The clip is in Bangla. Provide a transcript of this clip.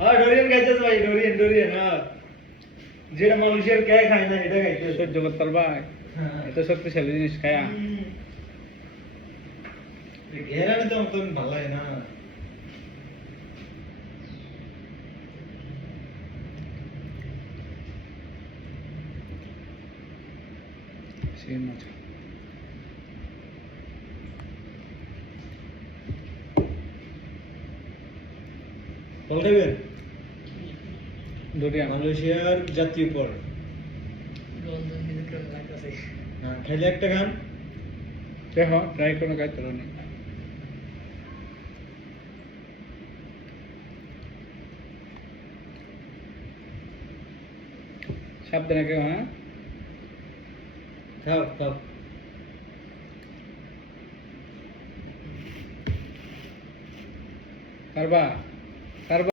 হ্যাঁ ডোরিয়ান খাইতেছ ভাই, ডোরিয়ান ডোরিয়ান। হ্যাঁ, যেটা মানুষের কে খায় না এটা খাইতেছ। সহ্য করতে পারবা? হ্যাঁ। এত শক্তিশালী জিনিস খায়া। ঘেরানি তো অন্তত ভালো লাগে না। সেই মজা। ফল খাইবেন? ডোরিয়ান। মালয়েশিয়ার জাতীয় ফল। হ্যাঁ, খাইলে একটা গান। দেখো ট্রাই করে খাইতে পারো নি। সাবধানে কেউ, হ্যাঁ? খাও খাও। পারবা?